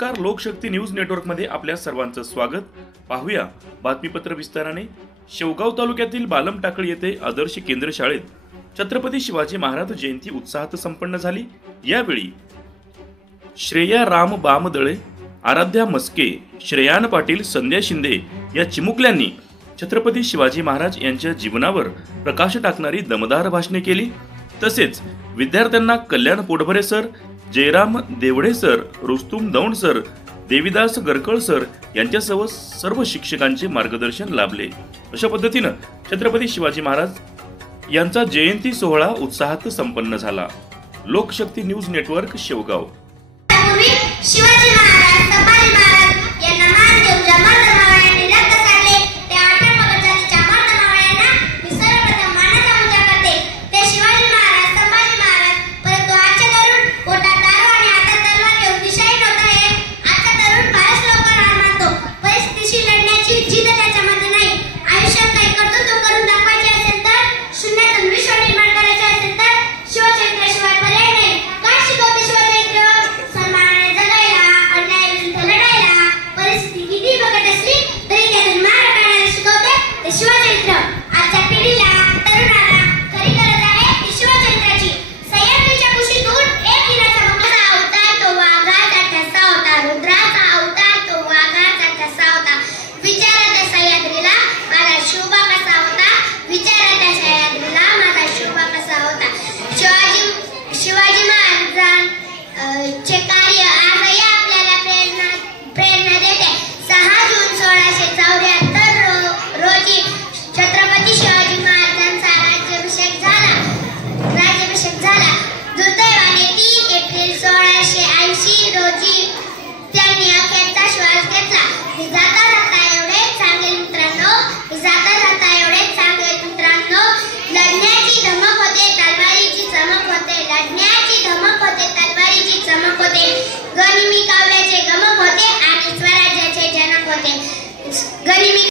नमस्कार, लोकशक्ती news network मध्ये आपल्या सर्वांचं स्वागत। पाहूया बातमीपत्र विस्ताराने। शेवगाव तालुक्यातील बालम टाकळी येथे आदर्श केंद्र शाळेत छत्रपती शिवाजी महाराज जयंती उत्साहात संपन्न झाली। यावेळी श्रेया राम बामदळे, आराध्या मस्के, श्रेयान पाटील, संध्या शिंदे या चिमुकल्यांनी छत्रपती शिवाजी महाराज यांच्या जीवनावर प्रकाश टाकणारी दमदार भाषणे केली। तसेच विद्यार्थ्यांना Kalyan Potbhare sir, Jayram Devde sir, Rustum Daund sir, Devidas Garkal sir यांच्यासह सर्व शिक्षकांचे मार्गदर्शन लाभले। अशा पद्धतीने छत्रपती शिवाजी महाराज यांचा जयंती सोहळा उत्साहात संपन्न झाला। Lokshakti news network Shevgaon. शिवाजी महाराज संभाजी महाराज यांना मान देऊन ज्या मानधनावळ्यांनी रक्त सांडले त्या 18 पगड जातीच्या मानधनावळ्यांना मी सर्वप्रथम मानाचा मुद्दा करते। ते शिवाजी महाराज संभाजी महाराज, परंतु आजचे तरुण पोटात दारू आणि हातात तलवार घेऊन दिशाहीन होत आहे। आजचा तरुण फारच लवकर हार मानतो। परिस्थितीशी लढण्याची जिद्द त्याच्यामध्ये नाही। आयुष्यात काही कर्तृत्व करून दाखवायचे असेल तर, शून्यातून विश्व निर्माण करायचे असेल तर शिवचरित्राशिवाय पर्याय नाही। काय शिकवते शिवचरित्र? सन्मानाने जगायला, अन्यायाविरुद्ध लढायला, परिस्थिती किती बघत असली तरी त्यातून मार्ग काढायला शिकवते ते शिवचरित्र। आजच्या पिढीला, तरुणाला खरी गरज आहे ती शिवचरित्राची। सह्याद्रीच्या कुशीतून एक वीराचा मुलगा अवतार, तो वाघाचा ठसा होता। रुद्राचा अवतार, तो वाघाचा ठसा होता। विचारा त्या सह्याद्रीला माझा शोभा कसा होता, विचारा त्या सह्याद्रीला माझा शोभा कसा होता। शिवाजी महाराजांचे कार्य आजही आपल्याला प्रेरणा देते। 6 जून 1674 रोजी छत्रपती शिवाजी महाराजांचा राज्याभिषेक झाला। दुर्दैवाने 3 एप्रिल 1680 रोजी त्यांनी अखेरचा श्वास घेतला। हे जाता जाता एवढे सांगेल मित्रांनो, लढण्याची धमक होते, तलवारीची चमक होते। लढण्याची धमक होते, तलवारीची चमक होते। गनिमी काव्याचे गमक होते आणि स्वराज्याचे जनक होते। गनिमी